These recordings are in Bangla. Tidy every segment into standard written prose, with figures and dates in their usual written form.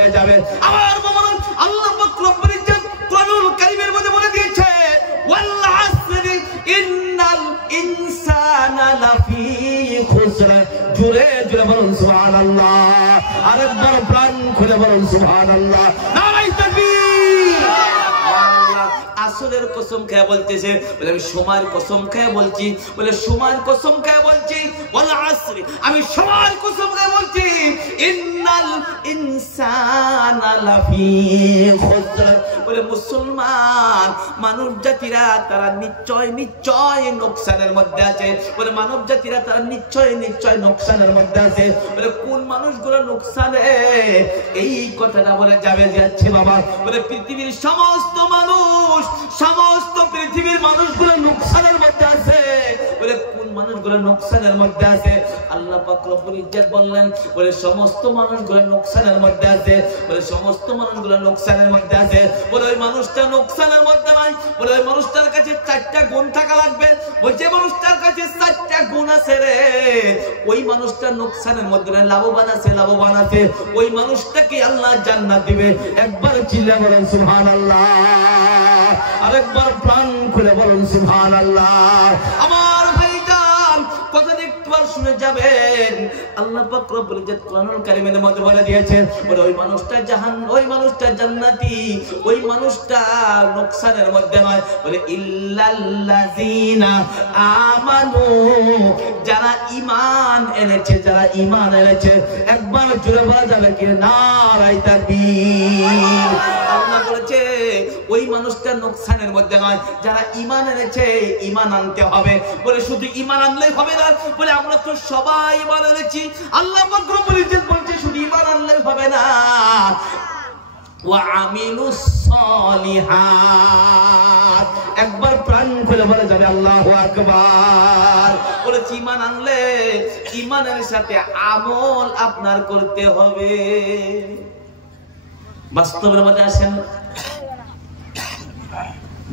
হয়ে যাবে। আমার বাবা আল্লাহ পাক রব্বুল ইজ্জত কুরআনুল কারীমের মধ্যে বলে দিয়েছে ওয়াল আসরি ইন্নাল ইনসানা লাফি খুসর। জোরে জোরে বলুন সুবহানাল্লাহ, আরেকবার প্রাণ খুলে বলুন সুবহানাল্লাহ, নারায়ে তাকবীর। আসরের কসম খেয়ে বলতেছে, বলে আমি সময়ের কসম খেয়ে বলছি, বলে সময়ের কসম খেয়ে বলছি, ওয়াল আসরি আমি সময়ের কসম খেয়ে বলছি, ইন্নাল ইনসানা লাফি খুসর। বলে মুসলমান মানব জাতিরা তারা নিশ্চয় নিশ্চয় নোকসানের মধ্যে আছে। বলে মানব জাতিরা তারা নিশ্চয় নিশ্চয় নোকসানের মধ্যে আছে। বলে কোন মানুষগুলো নোকসানে, এই কথাটা বলে যাবে যাচ্ছে বাবা। বলে পৃথিবীর সমস্ত মানুষ, সমস্ত পৃথিবীর মানুষগুলো নোকসানের মধ্যে আছে। বলে কোন মানুষগুলো নোকসানের মধ্যে আছে? আল্লাহ পাক রব্বুল ইজ্জত বললেন, বলে সমস্ত মানুষগুলো নোকসানের মধ্যে আছে। বলে সমস্ত মানুষগুলো নোকসানের মধ্যে আছে। বলে ওই মানুষটা নোকসানের মধ্যে নাই। বলে ওই মানুষটার কাছে 4টা গুণ থাকা লাগবে। ওই যে মানুষটার কাছে 4টা গুণ আছে রে, ওই মানুষটা নোকসানের মধ্যে নাই, লাভবান আছে, লাভবান আছে। ওই মানুষটাকে আল্লাহ জান্নাত দিবে। একবার চিল্লা বলেন সুবহানাল্লাহ, আরেকবার প্রাণ খুলে বলুন সুবহানাল্লাহ। আমার ভাইজান কথা একবার শুনে যাবেন। আল্লাহ পাক রব্বুল ইজ্জত কুরআনুল কারীমের মধ্যে বলে দিয়েছেন, বলে ওই মানুষটা ওই মানুষটা জান্নাতি, ওই মানুষটা নোকসানের মধ্যে নয়। বলে ইল্লাল্লাযিনা আমানু, যারা ঈমান এনেছে, যারা ঈমান এনেছে। একবার জোরে বলা যাবে কি নারায়ে তাকবীর। আল্লাহ বলেছে ওই মানুষটা নোকসানের মধ্যে নয়, যারা ঈমান এনেছে। ঈমান আনতে হবে। বলে শুধু ঈমান আনলেই হবে না। বলে আমরা তো সবাই ঈমান এনেছি। আল্লাহ পাক রব্বুল ইজ্জত বলছে শুধু ঈমান আনলেই হবে না, ওয়া আমিলুস সলিহাত। একবার প্রাণ খুলে বলা যাবে আল্লাহু আকবার। বলেছি ঈমান আনলে ঈমানের সাথে আমল আপনার করতে হবে। বাস্তবের মধ্যে আসেন।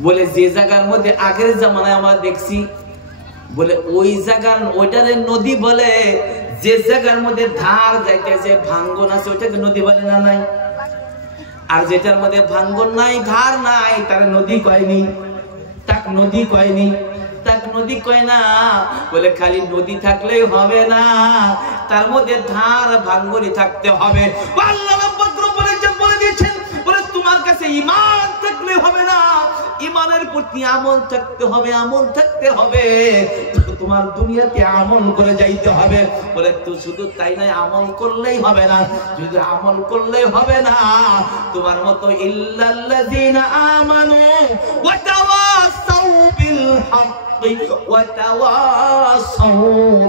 বলে যে জায়গার মধ্যে আগের জামানায় আমরা দেখছি, বলে ওই জায়গার ওইটারে নদী বলে। যে জায়গার মধ্যে ধার যাইতেছে, ভাঙ্গন আছে, ওইটাকে নদী বলে না নাই? আর যেটার মধ্যে ভাঙ্গন নাই, ধার নাই, তার নদী কয়নি, তাক নদী কয়নি, তাক নদী কয় না। বলে খালি নদী থাকলেই হবে না, তার মধ্যে ধার ভাঙ্গনই থাকতে হবে। আল্লাহ রাব্বুল ইজ্জত বলে দিয়েছেন, বলে তোমার কাছে ঈমান থাকলে হবে না, ঈমানের প্রতি আমল থাকতে হবে, আমল থাকতে হবে। তোমার দুনিয়াতে আমল করে যাইতে হবে। বলে তো শুধু তাই নয়, আমল করলেই হবে না, শুধু আমল করলেই হবে না। তোমার মতো ইল্লাল্লাযিনা আমানু ওয়া তাওয়াসাউ বিল হক ওয়া তাওয়াসাউ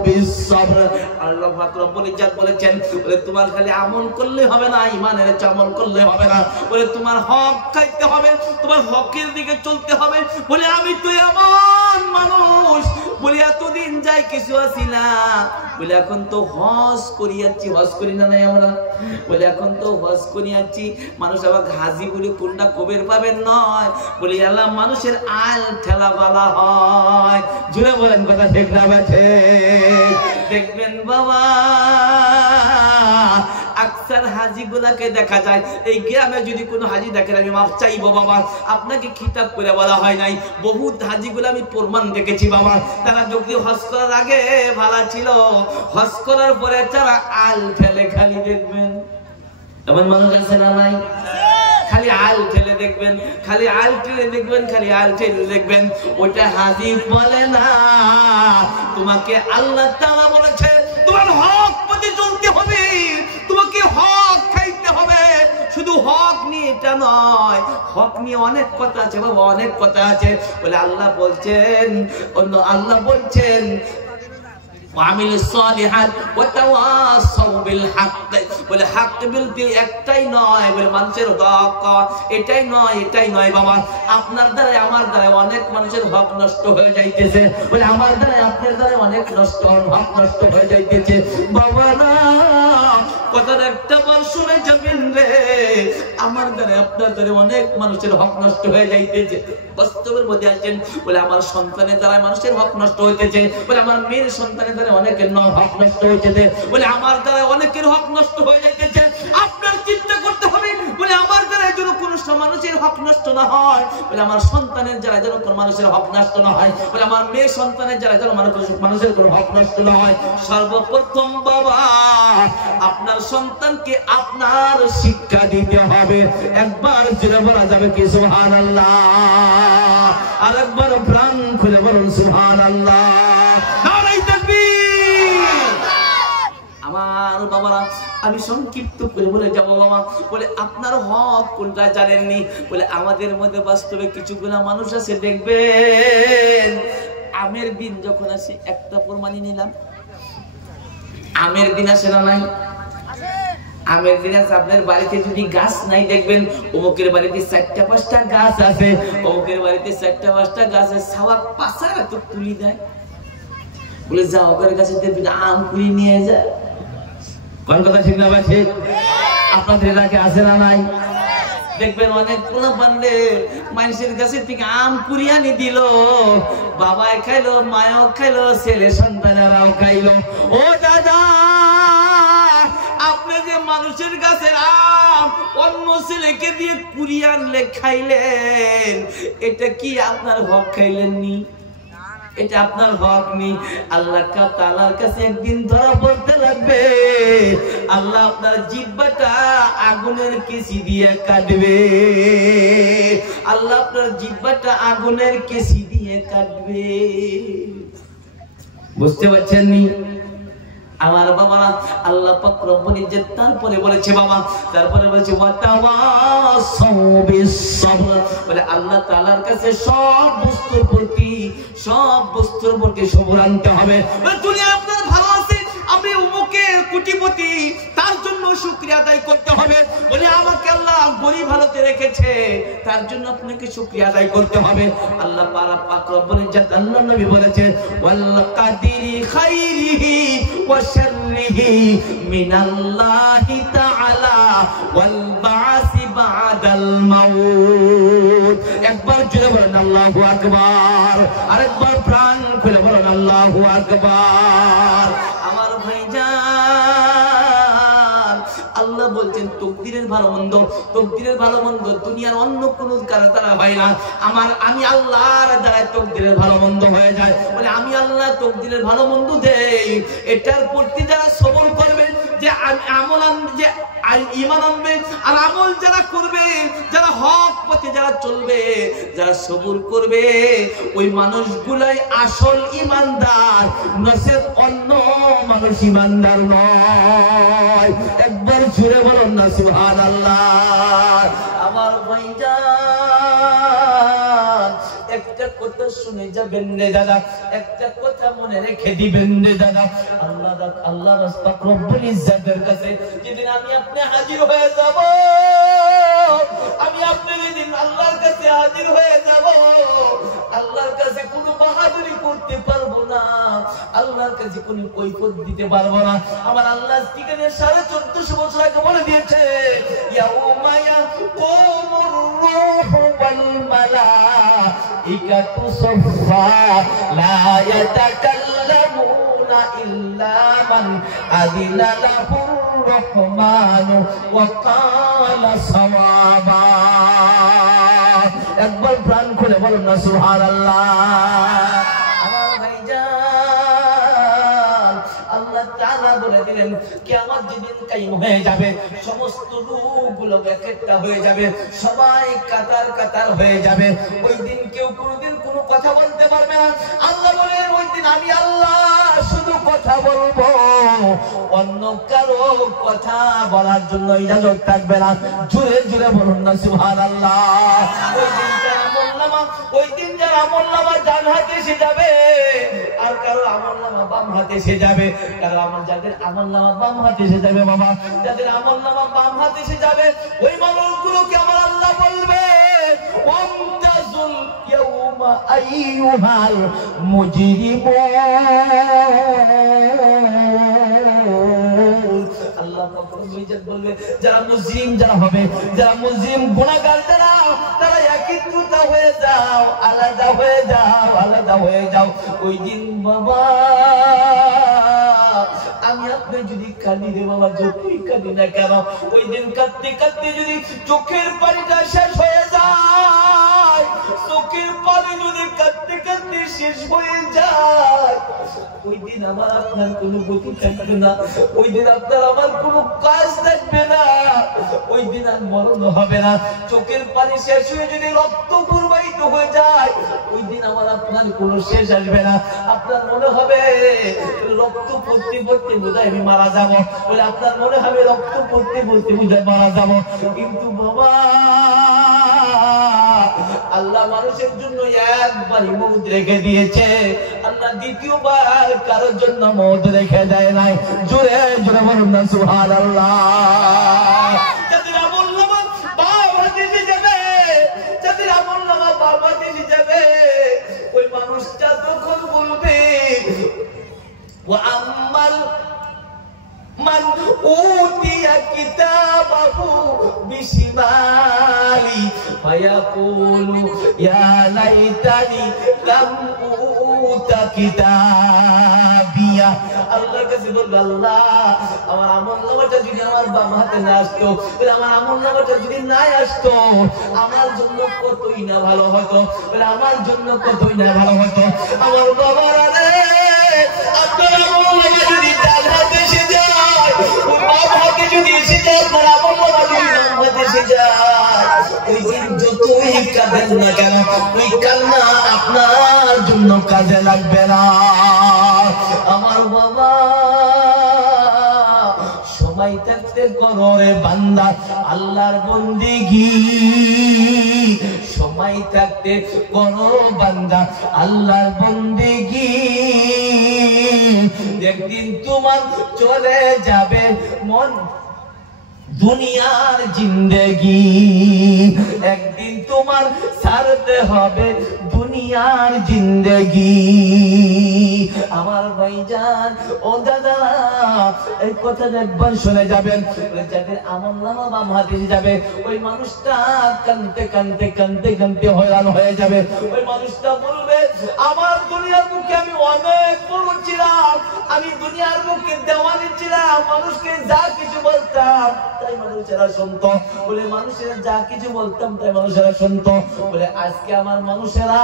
বিস সাবর। আল্লাহ পাক রব্বুল ইজ্জত বলেছেন, বলে তোমার খালি আমল করলে হবে না, ঈমানের আমল করলে হবে না। বলে তোমার হক খাইতে হবে, তোমার হকের দিকে চলতে হবে। বলে আমি তো এমন মানুষ, বলে এতদিন যাই কিছু আসি না, বলে এখন তো হজ করি যাচ্ছি, হজ করি না নাই আমরা? বলে এখন তো হজ করি যাচ্ছি। মানুষ আবার হাজি বলে কোনটা কবের পাবেন নয়। বলে আল্লাহ মানুষের আল ঠেলা বলা হয়। জুড়ে বলেন কথা ঠিক না বেঠে? দেখবেন বাবা আকসার হাজি গুলাকে দেখা যায়, এই গ্রামে যদি কোনো হাজি দেখেন, আমি মাফ চাইবো বাবা, আপনাকে খিতাব করে বলা হয় নাই। বহুত হাজি গুলো আমি প্রমাণ দেখেছি বাবা, তারা যদি হজ করার আগে ভালো ছিল, হজ করার পরে তারা আল ফেলে। খালি দেখবেন এমন মানুষ আছে না নাই? খালি আল ঠেলে দেখবেন, খালি আল ঠেলে দেখবেন, খালি আল ঠেলে দেখবেন। ওটা হাজি বলে না। তোমাকে আল্লাহ তাআলা বলেছে তোমার হক পথে চলতে হবে, তোমাকে হক খাইতে হবে। শুধু হক নিয়ে এটা নয়, হক নিয়ে অনেক কথা আছে বাবা, অনেক কথা আছে। বলে আল্লাহ বলছেন, আল্লাহ বলছেন ওয়ামিলুস সলিহাত ওয়া তাওয়াসাউ বিল হক। বলে হক বলতে একটাই নয়, বলে মানুষের হক এটাই নয়, এটাই নয় বাবা। আপনার দ্বারা আমার দ্বারা অনেক মানুষের হক নষ্ট হয়ে যাইতেছে। বলে আমার দ্বারা আপনার দ্বারা অনেক নষ্ট হক নষ্ট হয়ে যাইতেছে বাবা। না কথাটা একটা বার শুনে যাবেন রে, আমার দ্বারা আপনার দ্বারা অনেক মানুষের হক নষ্ট হয়ে যাইতেছে। বাস্তবের মধ্যে আছেন, বলে আমার সন্তানের দ্বারা মানুষের হক নষ্ট হইতেছে। বলে আমার মেয়ের সন্তানের দ্বারা অনেকের হক নষ্ট হইতেছে। বলে আমার দ্বারা অনেকের হক নষ্ট হয়ে যাইতেছে। আপনার চিন্তা করতে হবে মানুষের হক নষ্ট না হয়, বলে আমার সন্তানের যারা যেন কোন মানুষের হক নষ্ট না হয়, বলে আমার মেয়ে সন্তানের যারা যেন মানুষের কোন হক নষ্ট না হয়। সর্বপ্রথম বাবা আপনার সন্তানকে আপনার শিক্ষা দিতে হবে। একবার জোরে বলা যাবে কি সুবহানাল্লাহ? আর একবার প্রাণ খুলে বলুন সুবহানাল্লাহ। নারায়ে তাকবীর। আমার বাবারা, আমি সংক্ষিপ্ত করে বলে যাবো বাবা, বলে আপনার হক কোনটা জানেননি? বলে আমাদের মধ্যে বাস্তবে কিছুগুলা মানুষ আছে, দেখবেন আমের দিন যখন আসে একটা প্রমাণই নিলাম, আমের দিন আসে না নাই? আমের দিন আছে, আপনার বাড়িতে যদি গাছ নাই দেখবেন অমুকের বাড়িতে 4-5টা গাছ আছে, অমুকের বাড়িতে 4-5টা গাছ আছে, সাওয়াক পাশারা তো তুলি দেয়, বলে যাও ওদের কাছে আম কুড়ি নিয়ে যায়। কোন কথা ঠিক না ভাই? ঠিক। আপনাদের এলাকায় আছে না নাই? দেখবেন অনেক পোলা পান্ডে মানুষের কাছে থেকে আম কুড়িয়ে আনি দিল, বাবাই খাইলো, মায়ও খাইলো, ছেলে সন্তানেরাও খাইলো। ও দাদা, আপনি যে মানুষের গাছের আম অন্য ছেলেকে দিয়ে কুড়িয়ে আনলে খাইলেন, এটা কি আপনার হক খাইলেন নি? এটা আপনার হক নেই। আল্লাহ তাআলার কাছে একদিন ধরা পড়তে লাগবে। আল্লাহ আপনার জিহ্বাটা আগুনের কেচি দিয়ে কাটবে। আল্লাহ আপনার জিহ্বাটা আগুনের কেচি দিয়ে কাটবে। বুঝতে পারছেন নি? আমার বাবারা, আল্লাহ পাক রব্বুল ইজ্জত তারপরে বলেছে বাবা, তারপরে বলেছে ওয়াতাওয়াসাউ বিস-সাবর, বলে আল্লাহ তাআলার কাছে সব বস্তুর প্রতি সবর আনতে হবে। দুনিয়া আপনার ভালো আছে, আপনি উমুকের কোটিপতি, তার জন্য শুকরিয়া আদায় করতে হবে। বলে আমাকে আল্লাহ গরিব হালতে রেখেছে, তার জন্য আপনাকে শুকরিয়া আদায় করতে হবে। আল্লাহ পাক রব্বুল ইজ্জত, আল্লাহর নবী বলেছে ওয়াল কাদিরি খাইরিহি ওয়া শাররিহি মিনাল্লাহি তাআলা ওয়াল বাসি বাদাল মাউত। একবার জোরে বলেন আল্লাহু আকবার, আরেকবার প্রাণ খুলে বলেন আল্লাহু আকবার। আমার ভাইজান, আল্লাহ বলছেন তকদিরের ভালো মন্দ দুনিয়ার অন্য কোন কারো দ্বারা হয় না, আমি আল্লাহর দ্বারা তকদিরের ভালো মন্দ হয়ে যায়। বলে আমি আল্লাহ তকদিরের ভালো মন্দ দেই। এটার প্রতি যারা সবর করবে, যে আমল যে ঈমান আনবে, আর আমল যারা করবে, যারা হক পথে যারা চলবে, যারা সবর করবে, ওই মানুষগুলাই আসল ঈমানদার, নসেদ অন্য মানুষ ঈমানদার নয়। একবার জোরে বলুন না সুবহানাল্লাহ। আমার ভাইজান, একটা কথা শুনে যাবেন রে দাদা, একটা কথা মনে রেখে দিবেন রে দাদা। আল্লাহ পাক রব্বুল ইজ্জতের কাছে যেদিন আমি আপনি হাজির হয়ে যাব, আমি আপনি যেদিন আল্লাহর কাছে হাজির হয়ে যাব, আল্লাহর কাছে কোনো বাহাদুরি করতে পারবো না, আল্লাহর কাছে কোনো কৈফিয়ত দিতে পারবো না। আমার আল্লাহ ঠিকানে 1450 বছর আগে বলে দিয়েছে, ইয়াউমা ইয়াকুমুর রূহু ওয়াল মালাইকাতু সাফফা লা ইয়াতাকাল্লামুনা ইল্লা মান আযিনা লাহুর রহমানু ওয়া ক্বালা সাওয়াবা। একবার প্রাণ খুলে বলুন না সুবহানাল্লাহ। আমার ভাইজান, আল্লাহ তাআলা বলে দিলেন কিয়ামত যেদিন কায়েম হয়ে যাবে, সমস্ত রূহগুলো একটা হয়ে যাবে, সবাই কাতার কাতার হয়ে যাবে। ওই দিন কেউ কোনোদিন কোনো কথা বলতে পারবে না। আল্লাহ বলেন ওই দিন আমি আল্লাহ শুধু কথা বলবো, অন্য কারো কথা বলার জন্য ইজাজত থাকবে না। জোরে জোরে বলুন না সুবহানাল্লাহ। ওই দিন যার আমলনামা ডান হাতে এসে যাবে, আর কারো আমলনামা বাম হাতে এসে যাবে। যাদের আমলনামা বাম হাতে এসে যাবে বাবা, যাদের আমলনামা বাম হাতে এসে যাবে, ওই মানুষগুলোকে আমার আল্লাহ বলবে ওয়ামতাজুল ইয়াউমা আইয়ুহাল মুজরিমুন। আল্লাহ পাক বলবে যারা মুজরিম যারা হবে, যারা মুজরিম গুনাহগার যারা, তারা একত্রিত হয়ে যাও, আলাদা হয়ে যাও, আলাদা হয়ে যাও। ওই দিন বাবা আমি আপনি যদি কাঁদি রে বাবা, যতই কাঁদি না কেন, ওই দিন কাঁদতে কাঁদতে যদি চোখের পানিটা শেষ হয়ে যায়, চোখের পানি যদি কাঁদতে কাঁদতে শেষ হয়ে যায়, ওই দিন আমার আপনার কোনো গতি থাকবে না, ওই দিন আপনার আমার কোনো কাজ থাকবে না, ওই দিন আর মরণ হবে না। চোখের পানি শেষ হয়ে যদি রক্ত প্রবাহিত হয়ে যায়, ওই দিন আমার আপনার কোনো শেষ আসবে না। আপনার মনে হবে রক্ত পড়তে পড়তে বোধহয় আমি মারা যাবো, বলে আপনার মনে হবে রক্ত পড়তে পড়তে বোধহয় মারা যাবো। কিন্তু বাবা, আল্লাহ মানুষের জন্য একবারই মউত রেখে দিয়েছে, আল্লাহ দ্বিতীয়বার কারোর জন্য মউত রেখে দেয় নাই। জোরে জোরে বলুন না সুবহানাল্লাহ। যাদের আমলনামা বাবা দিতে যাবে, যাদের আমলনামা বাবা দিতে যাবে, ওই মানুষটা তখন বলবে ওয়া আম্মাল মান উতিয়া কিতাবাহু বিশিমালি ফায়াকুলু ইয়া লাইতানি লাম উতা কিতাবিয়া। আল্লাহর কাছে বলবে, আল্লাহ আমার আমলনামাটা যদি আমার বাম হাতে না আসতো, আমার আমলনামাটা যদি না আসতো, আমার জন্য কতই না ভালো হতো, আমার জন্য কতই না ভালো হতো। আমার বাবারা রে, আপনার আমলনামা যদি ডান হাতে এসে যায়, বাম হাতে যদি এসে যায়, আপনার আমলনামা যদি বাম হাতে এসে যায়, ওই দিন যতই কাঁদেন না কেন, ওই কান্না আপনার জন্য কাজে লাগবে না। আমার বাবা, সময় থাকতে করো রে বান্দা আল্লাহর বন্দেগী, সময় থাকতে করো বান্দা আল্লাহর বন্দেগী। একদিন তোমার চলে যাবে মন দুনিয়ার জিন্দেগি, একদিন তোমার ছাড়তে হবে দুনিয়ার জিন্দেগি। আমার ভাইজান, ও দাদা, এই কথাটা একবার শুনে যাবেন। যাদের আমলনামা বাম হাতে যাবে, ওই মানুষটা কাঁদতে কাঁদতে কাঁদতে কাঁদতে হয়রান হয়ে যাবে। ওই মানুষটা বলবে, আমার দুনিয়ার মুখে আমি অনেক বড় ছিলাম, আমি দুনিয়ার মুখে দেওয়ানি ছিলাম, মানুষকে যা কিছু বলতাম তাই মানুষেরা শুনতো, বলে মানুষেরা যা কিছু বলতাম তাই মানুষেরা শুনতো, বলে আজকে আমার মানুষেরা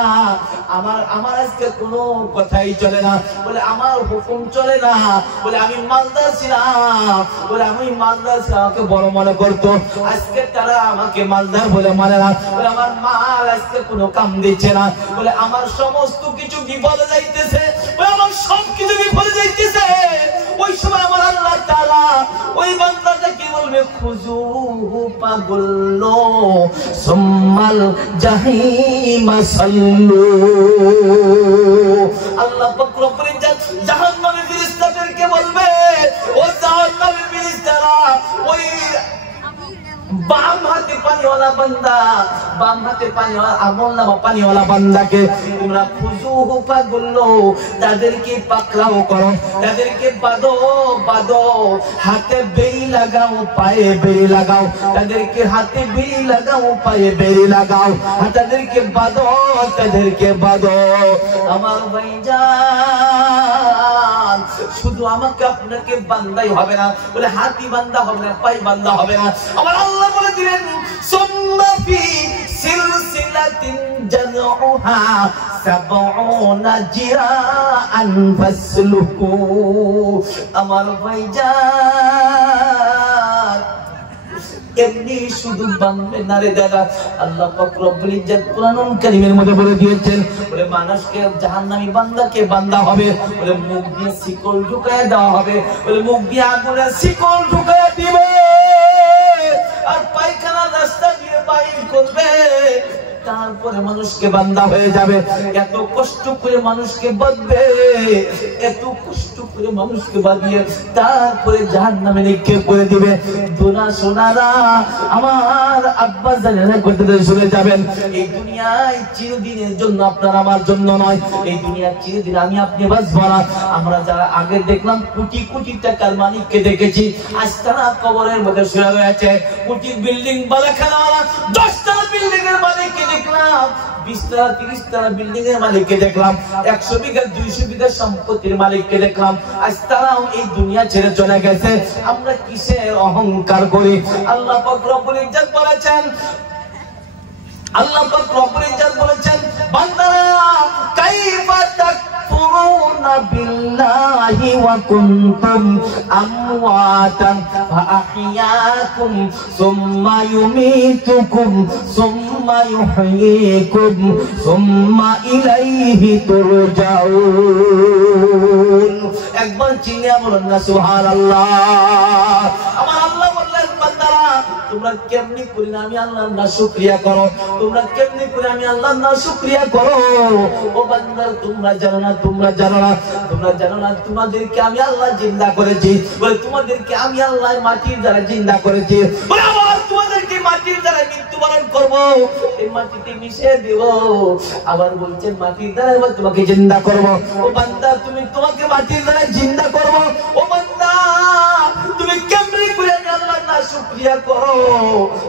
আমার আজকে কোনো কথাই চলে না, বলে আমার হুকুম চলে না, বলে আমি মালদার ছিলাম, বলে আমি মালদার ছিলাম, আমাকে বড় মনে করতো, আজকে তারা আমাকে মালদার বলে মানে না, বলে আমার মাল আজকে কোনো কাম দিচ্ছে না, বলে আমার সমস্ত কিছু বিপদে যাইতেছে, বলে আমার সব কিছু বিপদে যাইতেছে। ওই সময় আমার আল্লাহ তাআলা ওই বান্দাটাকে বলবে, খুজুহু পাগুল্লো সুম্মাল জাহিমা সাল্লু। আল্লাহ পাক রব্বুল ইজ্জত জাহান্নামের ফেরেশতাদেরকে বলবে, ও জাহান্নামের ফেরেশতারা, ওই বাম হাতে পানিওয়ালা বান্দা, বাম হাতে পানিওয়ালা আমলনামা পানিওয়ালা বান্দাকে তোমরা খুজুহু পাগুল্লো, তাদেরকে পাকড়াও করো, তাদেরকে বাঁধো বাঁধো, হাতে বেড়ি লাগাও, পায়ে বেড়ি লাগাও, তাদেরকে হাতে বেড়ি লাগাও, পায়ে বেড়ি লাগাও, তাদেরকে বাঁধো, তাদেরকে বাঁধো। আমার ভাইজান, শুধু আমাকে আপনাকে বান্দাই হবে না, বলে হাতি বান্দা হবে না, পাই বান্দা হবে না। আমার আল্লাহ বলে দিলেন, সুম্মা ফি সিলসিলাতিন জাযউহা সাবউনা জিরাআন ফাসলুকু। আমার ভাইজান, এমনি শুধু বাঁধবে না রে দাদা, আল্লাহ পাক রব্বুল ইজ্জত কুরআনুল কারীমের মধ্যে বলে দিয়েছেন, বলে মানুষকে জাহান্নামী বান্দাকে বান্দা হবে, বলে মুখ দিয়ে শিকল ঢুকায় দেওয়া হবে, বলে মুখ দিয়ে আগুনের শিকল ঢুকায় দিবে, আর পায়খানা রাস্তা দিয়ে বাইর করবে, তারপরে মানুষকে বান্দা হয়ে যাবে। এত কষ্ট করে মানুষকে বাঁধবে, এত কষ্ট করে মানুষকে বাঁধিয়ে তারপরে জাহান্নামে নিক্ষেপ করে দিবে। দুনা সোনারা, আমার আব্বা জানেনা কোথায় চলে যাবেন। এই দুনিয়ায় চিরদিনের জন্য, আপনার আমার জন্য নয়, এই দুনিয়ার চিরদিন আমি আপনি বাঁচবো না। আমরা যারা আগে দেখলাম কোটি কোটি টাকার মালিককে দেখেছি, আজ তারা কবরের মধ্যে শুয়ে রয়েছে। কোটি বিল্ডিং বালাখানাওয়ালা 10 তলা বিল্ডিং এর মালিককে দেখলাম, 20 30 তলা বিল্ডিং এর মালিককে দেখলাম, 100 বিঘা 200 বিঘা সম্পত্তির মালিককে দেখলাম, আজ তারাও এই দুনিয়া ছেড়ে চলে গেছে। আমরা কিসের অহংকার করি? আল্লাহ পাক রব্বুল ইজ্জত বলেছেন, আল্লাহ পাক রব্বুল ইজ্জত বলেছেন, বান্দারা কাইফা তাকফুরুনা বিল্লাহি ওয়া কুনতুম আমওয়াতান ফাআহইয়াকুম সুম্মা ইউমীতুকুম সুম্মা ইউহয়ীকুম সুম্মা ইলাইহি তুরজাউন। একবার চিল্লিয়ে বলুন না সুবহানাল্লাহ। আমার আল্লাহ বললেন, বান্দারা তোমরা কেমনি করে আমি আল্লাহর নাশুকরিয়া করো, তোমরা কেমনি করে আমি আল্লাহর নাশুকরিয়া করো। ও বান্দা তোমরা জানো না, তোমরা জানো না, তোমরা জানো না তোমাদেরকে আমি আল্লাহ জিন্দা করেছি। বলে তোমাদেরকে আমি আল্লাহ মাটির দ্বারা জিন্দা করেছি। বলে আবার তোমাদেরকে মাটির দ্বারা মৃত্যুবরণ করব, এই মাটিতে মিশে দেব। আবার বলছেন মাটির দ্বারা এবার তোমাকে জিন্দা করব। ও বান্দা তুমি তোমাকে মাটির দ্বারা জিন্দা করব। ও বান্দা তুমি কেমনি করে আমি আল্লাহর নাশুকরিয়া করো।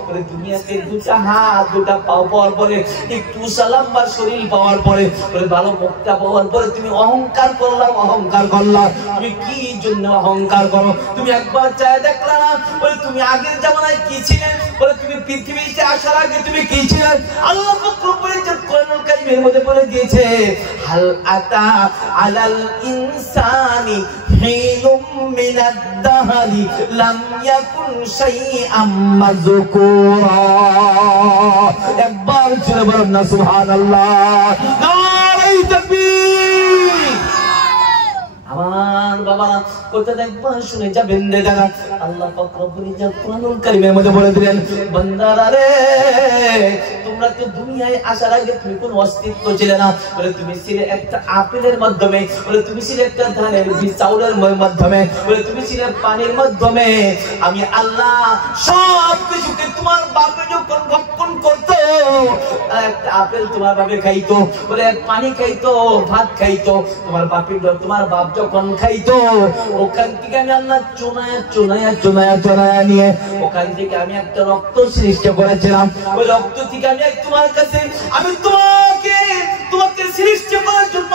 বলে দুনিয়াতে দুটা হাত দুটা পাও পাওয়ার পরে, একটু লম্বা শরীর পাওয়ার পরে, বলে ভালো মুখটা পাওয়ার পরে তুমি অহংকার করলাম, অহংকার করলাম। তুমি কি জন্য অহংকার করো? তুমি একবার চায় দেখলা না? বলে তুমি আগের জামানায় কি ছিলে? বলে তুমি পৃথিবীতে আসার আগে তুমি কি ছিলে? আল্লাহ পাক রব্বুল ইজ্জত কোরআনুল কারীমের মধ্যে বলে দিয়েছে, হাল আতা আলাল ইনসানি হিনুম মিনাদ দাহরি লাম ইয়াকুন শাইআম মাযকুরা। একবার জোরে বলুন না সুবহানাল্লাহ। নারে তাকবীর। আমার বাবা কথা একবার শুনে যাবেন রে দাদা। আল্লাহ পাক রব্বুল ইজ্জত কোরআনুল কারীমের মধ্যে বলে দিলেন, বান্দারা রে তোমরা তো দুনিয়ায় আসার আগে তুমি কোন অস্তিত্ব ছিলে না। বলে তুমি ছিলে একটা আপেলের মাধ্যমে, বলে তুমি ছিলে একটা ধানের বীজ চাউলের মাধ্যমে, বলে তুমি ছিলে পানির মাধ্যমে। আমি আল্লাহ সব কিছুকে তোমার বাপে যখন ভক্ষণ করতো, একটা আপেল তোমার বাপে খাইতো, বলে এক পানি খাইতো, ভাত খাইতো, তোমার বাপের তোমার বাপ যখন খাইতো, ওখান থেকে আমি আল্লাহ চুনায়া চুনায়া চুনায়া চুনায়া নিয়ে ওখান থেকে আমি একটা রক্ত সৃষ্টি করেছিলাম। ওই রক্ত থেকে আমি তোমার কাছে আমি তোমাকে সৃষ্টি করার জন্য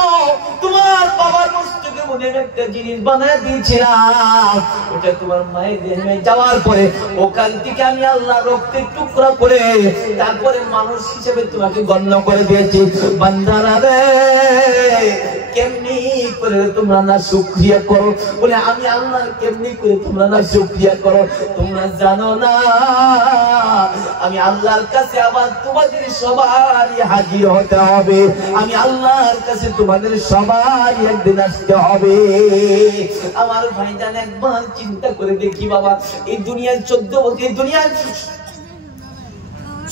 তোমার বাবার মস্তকে মনে একটা জিনিস বানিয়ে দিয়েছিলাম। ওটা তোমার মায়ের দেহে যাওয়ার পরে ওখান থেকে আমি আল্লাহ রক্তের টুকরা করে তারপরে মানুষ হিসেবে তোমাকে গণ্য করে দিয়েছি। বান্দারা রে কেমনি করে তোমরা না শুকরিয়া করো? বলে আমি আল্লাহ কেমনি করে তোমরা না শুকরিয়া করো? তোমরা জানো না আমি আল্লাহর কাছে আবার তোমাদের সবারই হাজির হতে হবে। আমি আল্লাহর কাছে তোমাদের সবারই একদিন আসতে হবে। আমার ভাইজান একবার চিন্তা করে দেখি বাবা, এই দুনিয়ার 14 বছর, এই দুনিয়ার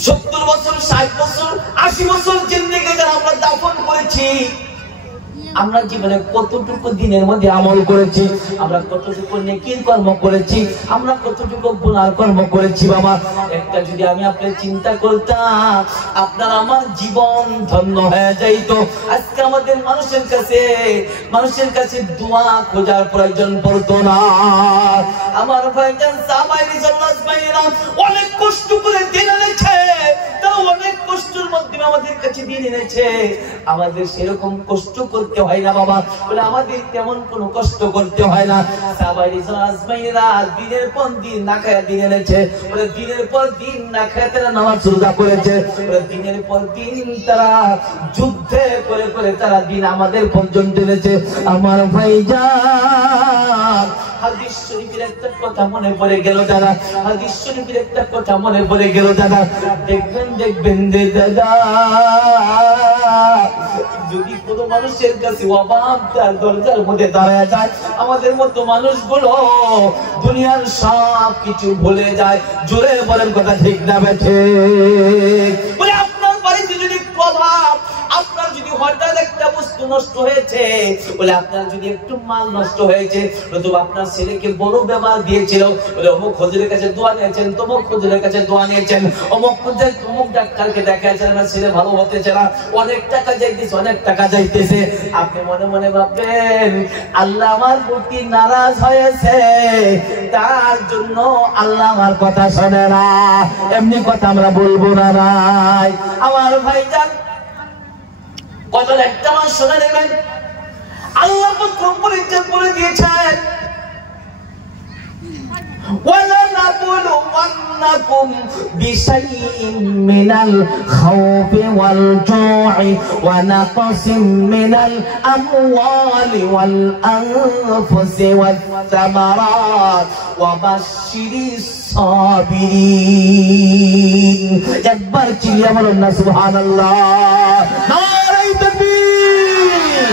70 বছর 60 বছর 80 বছর জিন্দেগি যারা আমরা দাফন করেছি, আমরা জীবনে কতটুকু দিনের মধ্যে আমল করেছি, আমরা কতটুকু নেকির কর্ম করেছি, আমরা কতটুকু গুনার কর্ম করেছি বাবা। একটা যদি আমি আপনি চিন্তা করতাম, আপনার আমার জীবন ধন্য হয়ে যাইতো। আজকে আমাদের মানুষের কাছে দোয়া খোঁজার প্রয়োজন পড়তো না। আমার ভাইজান সাহাবায়ে রিজওয়ানুল্লাহ আজমাইন অনেক কষ্ট করে দিন এনেছে, তারা অনেক কষ্টের মাধ্যমে আমাদের কাছে দিন এনেছে। আমাদের সেরকম কষ্ট করতে হয় না বাবা। বলে আমাদের তেমন কোনো কষ্ট করতে হয় না। সাহাবায়ে রিজওয়ানুল্লাহ আজমাইনরা দিনের পর দিন না খায়া দিন এনেছে। বলে দিনের পর দিন না খায়া তারা নামাজ রোজা করেছে। বলে দিনের পর দিন তারা যুদ্ধে করে করে তারা দিন আমাদের পর্যন্ত এনেছে। আমার ভাইজান হাদিস শরীফের একটা কথা মনে পড়ে গেল দাদা, হাদিস শরীফের একটা কথা মনে পড়ে গেল দাদা। দেখবেন দাদা, যদি কোনো মানুষের কাছে অভাব তার দরজার মধ্যে দাঁড়ায় যায়, আমাদের মতো মানুষগুলো দুনিয়ার সব কিছু ভুলে যায়। জোরে বলেন কথা ঠিক না বেঠে? বলে আপনার বাড়িতে যদি প্রভাব, আপনার যদি হঠাৎ একটা বস্তু বস্তু নষ্ট হয়েছে, বলে আপনার যদি একটু মাল নষ্ট হয়েছে, নতুবা আপনার ছেলেকে বড় ব্যবহার দিয়েছিল, বলে অমুক হুজুরের কাছে দোয়া নিয়েছেন, তমুক হুজুরের কাছে দোয়া নিয়েছেন, অমুক ডাক্তারকে দেখাচ্ছেন, আমার ছেলে ভালো হতেছে না, অনেক টাকা যাইতেছে, অনেক টাকা যাইতেছে। আপনি মনে মনে ভাববেন আল্লাহ আমার প্রতি নারাজ হয়েছে, তার জন্য আল্লাহ আমার কথা শোনে না। এমনি কথা আমরা বলবো না ভাই। আমার ভাইজান কথা একটা মাস শুনে নেবেন, আল্লাহ পরিচয় করে দিয়েছেন, وَلَنَبْلُوَنَّكُمْ بِشَيْءٍ مِّنَ الْخَوْفِ وَالْجُوعِ وَنَقْصٍ مِّنَ الْأَمْوَالِ وَالْأَنفُسِ وَالثَّمَرَاتِ وَبَشِّرِ الصَّابِرِينَ। একবার চিল্লিয়ে বলুন না সুবহানাল্লাহ, নারে তাকবীর।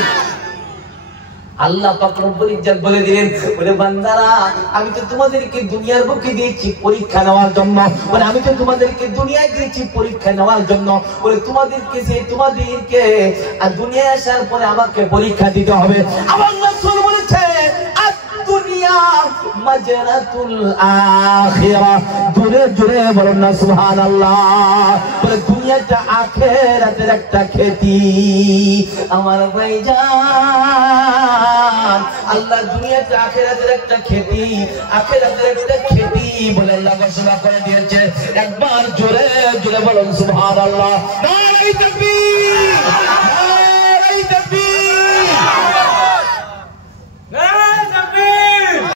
আল্লাহ পাক রব্বুল ইজ্জত বলে দিলেন, বলে বান্দারা আমি তো তোমাদেরকে দুনিয়ার বুকে দিয়েছি পরীক্ষা নেওয়ার জন্য, বলে আমি তো তোমাদেরকে দুনিয়ায় দিয়েছি পরীক্ষা নেওয়ার জন্য, বলে তোমাদেরকে আর দুনিয়ায় আসার পরে আমাকে পরীক্ষা দিতে হবে। আমার রাসূল বলেছে দুনিয়া মাজরাতুল আখিরাহ, জোরে জোরে বলুন না সুবহানাল্লাহ। বলে দুনিয়াটা আখিরাতের একটা খেতি। আমার ভাইজান আল্লাহ দুনিয়াটা আখিরাতের একটা খেতি, আখিরাতের একটা খেতি বলে আল্লাহ ঘোষণা করে দিয়েছে। একবার জোরে জোরে বলুন সুবহানাল্লাহ, নারে তাকবীর।